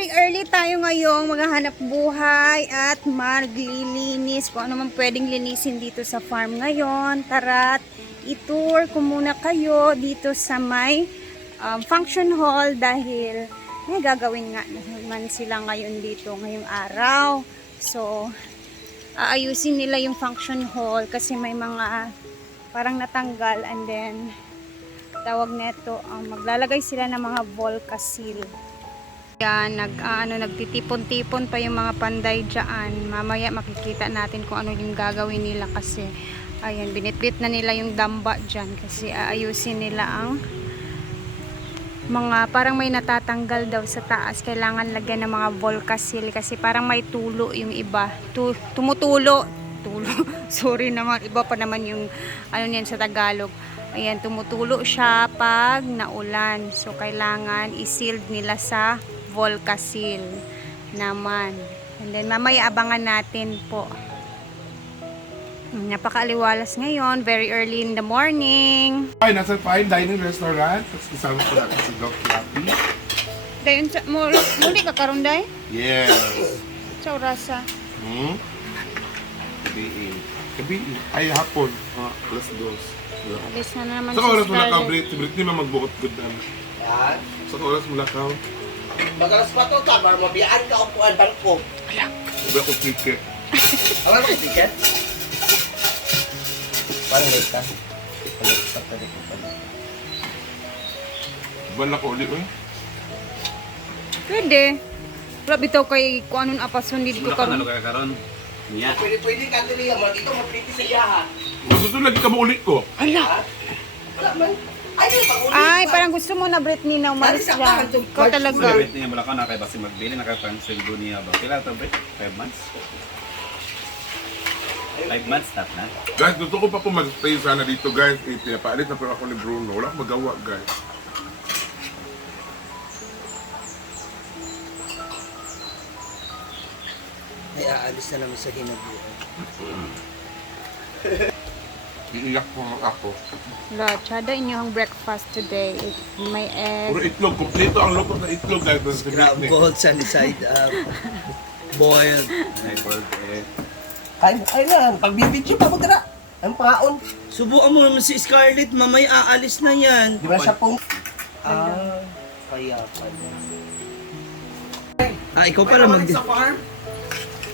very early tayo ngayong maghahanap buhay at maglilinis. Kung ano man pwedeng linisin dito sa farm ngayon. Tara't i-tour ko muna kayo dito sa may function hall dahil may gagawin nga naman sila ngayon dito ngayong araw. So, aayusin nila yung function hall kasi may mga parang natanggal and then tawag neto, maglalagay sila ng mga Volca seal. Yan, nagtitipon-tipon pa yung mga panday dyan. Mamaya makikita natin kung ano yung gagawin nila kasi ayan, binitbit na nila yung damba dyan kasi aayusin nila ang mga parang may natatanggal daw sa taas. Kailangan lagyan ng mga Volca seal kasi parang may tulo yung iba. Tumutulo. Sorry naman, iba pa naman yung ano niyan sa Tagalog. Ayan, tumutulo siya pag naulan. So, kailangan i-sealed nila sa Volca seal naman. And then, mamaya abangan natin po. Napakaaliwalas ngayon. Very early in the morning. Ay, nasa fine dining restaurant. Tapos isama ko natin si Doc Yapi. Dayon, muli ka karon day? Yes. Sa orasa. Gabi. Ay, hapon. Alas 2. Alis na naman Sa oras mo Scarlett. lakaw, Brit. Si Brit ni magbuot good na. Yan. Sa oras mo lakaw. Magalas pa to, tabar mo. Biyaan ka upuan bangko. Sabi ako ticket. Alam mo ticket? Parang late ka. Bala ko ulit eh. Pwede. Wala bitaw kay kung anong apason dito karon. karon. Niya. Pwede ka dili mo. Dito mapriti sa iyaha. Gusto lagi ka maulit ko. Hala. Wala man. Ay, parang gusto mo na Britney na umalis Dali sa siya. kahan, tong Ikaw talaga. Wait niya wala ka na kay basi magbili na kay pang-sweldo niya ba. Kailan to, Brit? 5 months. 5 months stop na. Guys, gusto ko pa po mag-stay sana dito guys. Pinapaalit na pero ako ni Bruno. Wala akong magawa guys. Ay, aalis na naman sa hinabuan. Iiyak po ako. La, tsada inyong breakfast today. May egg. Puro itlog. Kompleto ang lukot na itlog guys. Sa Britney. Scrambled, sunny side up. Boiled. Ay, bold eh. Kain na. Pagbibidyo pa mo tara. Ang paon. Subukan mo naman si Scarlett, mamay aalis na yan. Di ba siya pong... Kaya pala. Ikaw pala mag... Sa farm?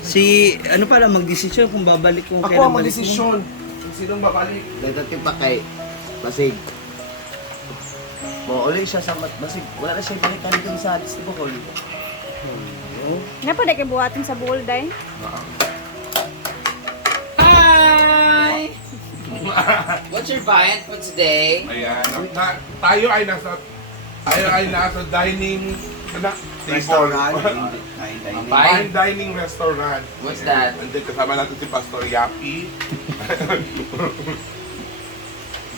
Si, ano pala, mag-desisyon kung babalik kung Ako kailan ang balik mo. magdesisyon. Kung sinong babalik. Dadating pa kay Basig. Uli siya sa Basig. Wala na siya balikan dito sa Addis, di ba, Col? Nga pa kay buhatin sa bowl day. Hi! What's your viand for today? Ayan. Tayo ay nasa dining Restaurant. Fine dining restaurant. What's that? And then kasama natin si Pastor Yapi.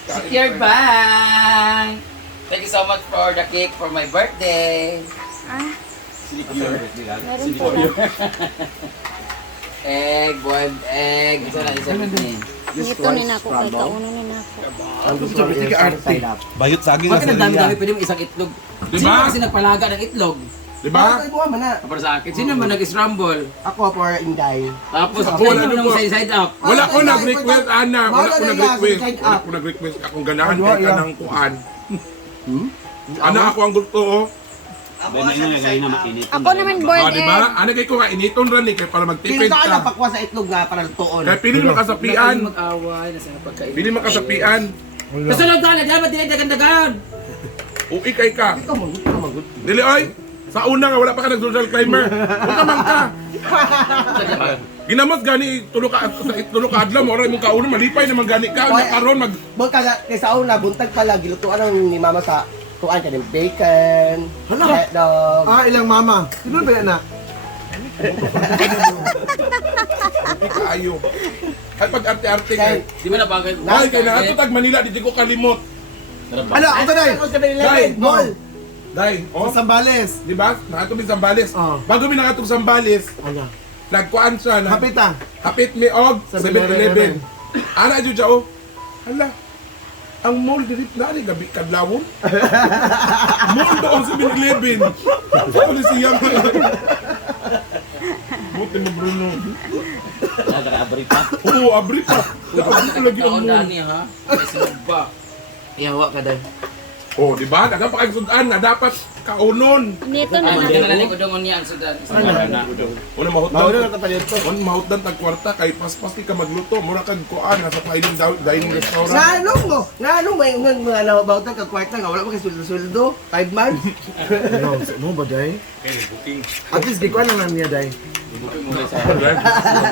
Secure bag! Thank you so much for the cake for my birthday. Ah, Secure. meron po na. Egg, boiled egg. Ito na isa natin. Dito ni nako kay kauno ni nako. Ang gusto ko yung arte. Bayot saging Bakit ang dami-dami pwede mo isang itlog? Diba? Sino kasi nagpalaga ng itlog? Diba? Ito mo man na. Para sa akin. Sino man nag-scramble? Ako for Inday. Tapos Ako, sino ano man po? ang side up? Wala ko nag-request, Ana. Wala ko Wala nag-request. na, Wala ko nag-request. Akong ganahan Ano, kay ka yeah. ng kuan. Ana, ako ang gusto, oh. Bay na yun, gawin na makinit. Ako naman Ah, boiled diba? egg. Ana, kay ko nga, initon rin eh. Kaya para magtipid Pinito ka na ka. pakwa sa itlog nga para lutoon. Kaya pili makasapian. Mag-away na sa pagkain. Pili makasapian. Kasunod ka na, dapat dinadagan-dagan. Uwi kay ka. Ikaw magod. Dili, oy. Sa una nga, wala pa ka nag-social climber. Huwag man ka. Ginamos gani, tulo ka adlaw mo. Oray mong kauno, malipay naman gani ka. Nya karon mag... Bol ka sa una, buntag pala, gilutuan ng ni mama sa kuan ka ng bacon, hotdog. Ilang mama. Sino ba yan na? Ayo. Ay pag arte-arte kay. Di mo na bagay. Ay kay na tag Manila di ko kalimot. Ano? Ako na Ako sa 7-Eleven, Dai, mall. Dai, oh, Sa Sambales. di ba? Nakatong Zambales. Oh. Bago mi nakatong Zambales, Ano? nagkuan siya na Hapita. hapit mi og 7-Eleven. Ana jud siya oh. Hala. ang mall dirit na ni gabi kadlawon. Mall doon sa 7-Eleven. Ano siya? Buti mo Bruno. Nagkakabri pa. Oo, abri pa. Abri pa lagi ang Taon mall. na niya ha. Isunod ba? Iyawa ka dahil. Oh, di ba? Dapat pakagsudan na dapat kaunon. Nito na Ano lang. na lang udong niya ang sudan. Una mahutdan. Maulo na kapalit to. Una mahutdan tag kwarta kay paspas di ka magluto. Mura kag kuan nasa dining restaurant. Sa ano mo? Nga ano may mga nabautan kag kwarta nga wala pa kay suldo-suldo. 5 months. Ano, mo ba, day? Okay, booking. At least, di ko lang niya, day. Booking mo sa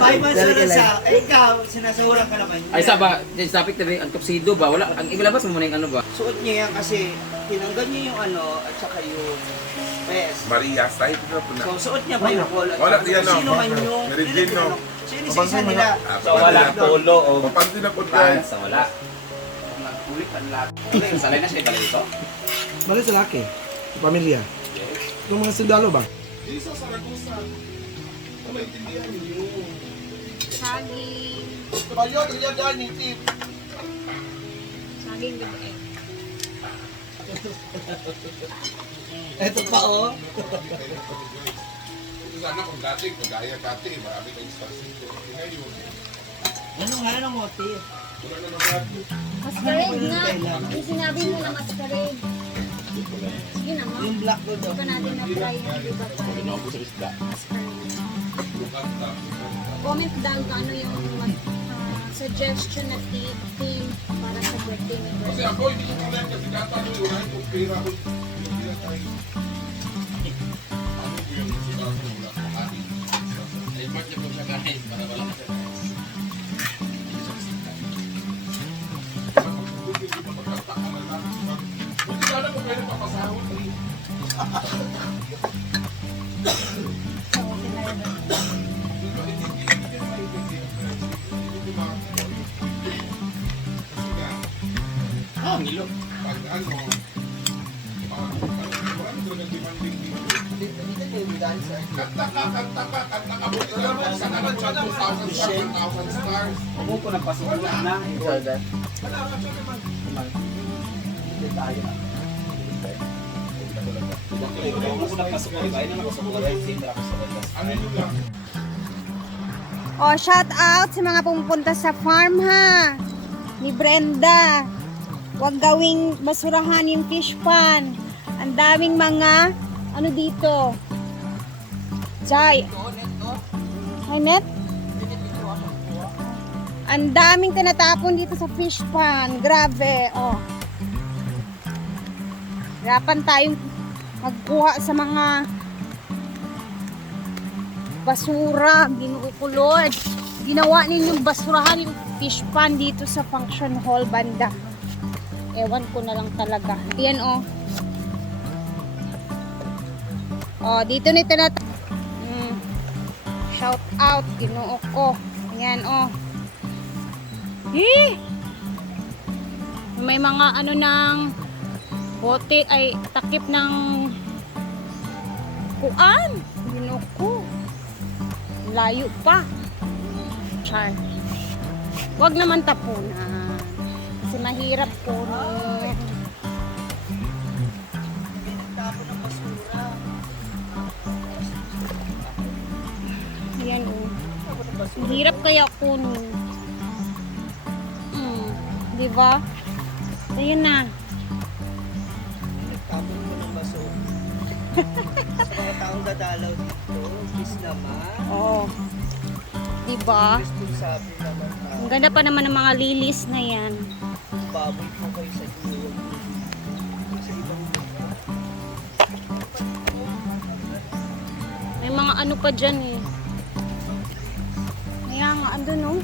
Five months na lang sa, ikaw, sinasawaran ka naman. Ay sa ba, yung topic tabi ang tuxedo ba? Wala ang ibalabas mo muna yung ano ba? Suot niya yan kasi tinanggal niya yung ano at saka yung vest. Maria, side na po na. So suot niya pa yung wall. Wala, yan, no. Sino man yung Meron din, no. Sino sa isa nila? So wala polo o Papansin na po pants guys. sa wala. Ulit ang lahat. Ulit, salay na siya dali dito. Balik sa laki. Sa pamilya. Yung mga sundalo ba? Isa sa Ragusa. Ano maintindihan niyo? Saging. Kabalyo, ganyan dyan yung tip. Saging gabi. Ito pa oh. Ito sana kung dati, kung gaya dati, marami kayong stars dito. Ngayon, Ano nga ano mo, Tip? wala na nagagawa. Masquerade nga. Yung sinabi mo na masquerade. Sige na mo. Yung black gold Hindi oh. pa natin na-try yung iba pa. Masquerade. Comment down kung ano yung suggestion na theme para sa birthday ni Kasi Bert. ako, hindi ko kailangan kasi tatanong yung unahin kong pera ko. Hindi na tayo. Ano ko yung siguro ko wala ko ating. Ay, mark niya po siya guys, para wala ka siya. Buti sana ko pwede papasahod. Oh, Milo. Pag ano, marami talagang demanding dito. Dito yung dancer. Kanta ka, buti ka lang. Sana lang siya 2,000 stars, 1,000 stars. Kung ko napasok na. Kung ko napasok na, iba na napasok ko guys. Hindi ako sa labas. Ano yun lang? Oh, shout out sa mga pumupunta sa farm ha. Ni Brenda. Huwag gawing basurahan yung fish pan. Ang daming mga ano dito. Jai. Ay, net? Ang daming tinatapon dito sa fish pan. Grabe. Oh. Hirapan tayong magkuha sa mga basura, ginukulod. Ginawa ninyong basurahan yung fish pan dito sa function hall banda. Ewan ko na lang talaga. Yan oh. Oh, dito ni shout out, Ginoo ko. Ayan oh. May mga ano ng bote ay takip ng kuan. Ginoo ko. Layo pa. Char. Huwag naman tapunan. Kasi mahirap kunin. Ayan o. Mahirap kaya kunin. Diba? Ayun na. Tapon mo ng baso. Sa mga taong dadalaw dito, kiss naman. Oo. Diba? Responsable naman tayo. Ang ganda pa naman ng mga lilis na yan. Baboy po kayo sa dulo. Sa ibang May mga ano pa dyan eh. Kaya nga, andun oh.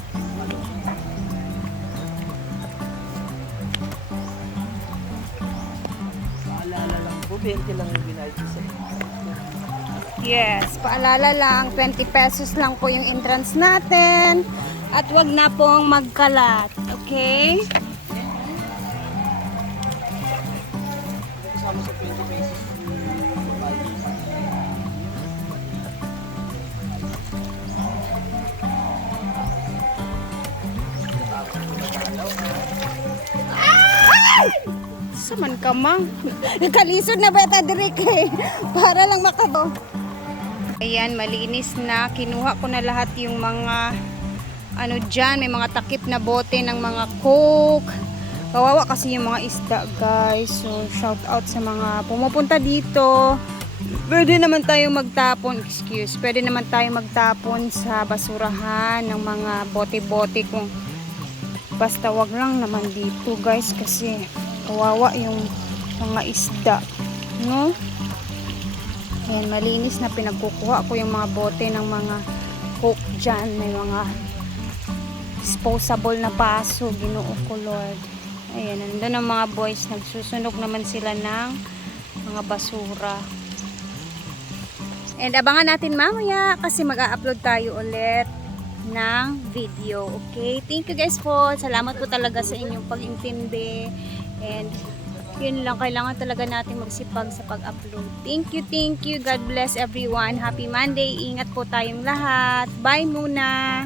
paalala lang po, 20 lang yung binayad sa Yes, paalala lang, 20 pesos lang po yung entrance natin. At wag na pong magkalat. Okay? kasama sa 20 pesos. Asa man ka, mang? Nakalisod na ba ita direk eh. Para lang makabo. Ayan, malinis na. Kinuha ko na lahat yung mga ano dyan. May mga takip na bote ng mga Coke. Kawawa kasi yung mga isda, guys. So, shout out sa mga pumupunta dito. Pwede naman tayo magtapon. Pwede naman tayo magtapon sa basurahan ng mga bote-bote kung basta wag lang naman dito, guys. Kasi kawawa yung mga isda. No? Ayan, malinis na pinagkukuha ko yung mga bote ng mga Coke dyan. May mga disposable na baso. Ginoo ko, Lord. Ayan, nandun ang mga boys. Nagsusunog naman sila ng mga basura. And abangan natin mamaya kasi mag-a-upload tayo ulit ng video. Okay? Thank you guys po. Salamat po talaga sa inyong pag-intindi. And yun lang, kailangan talaga natin magsipag sa pag-upload. Thank you, thank you. God bless everyone. Happy Monday. Ingat po tayong lahat. Bye muna.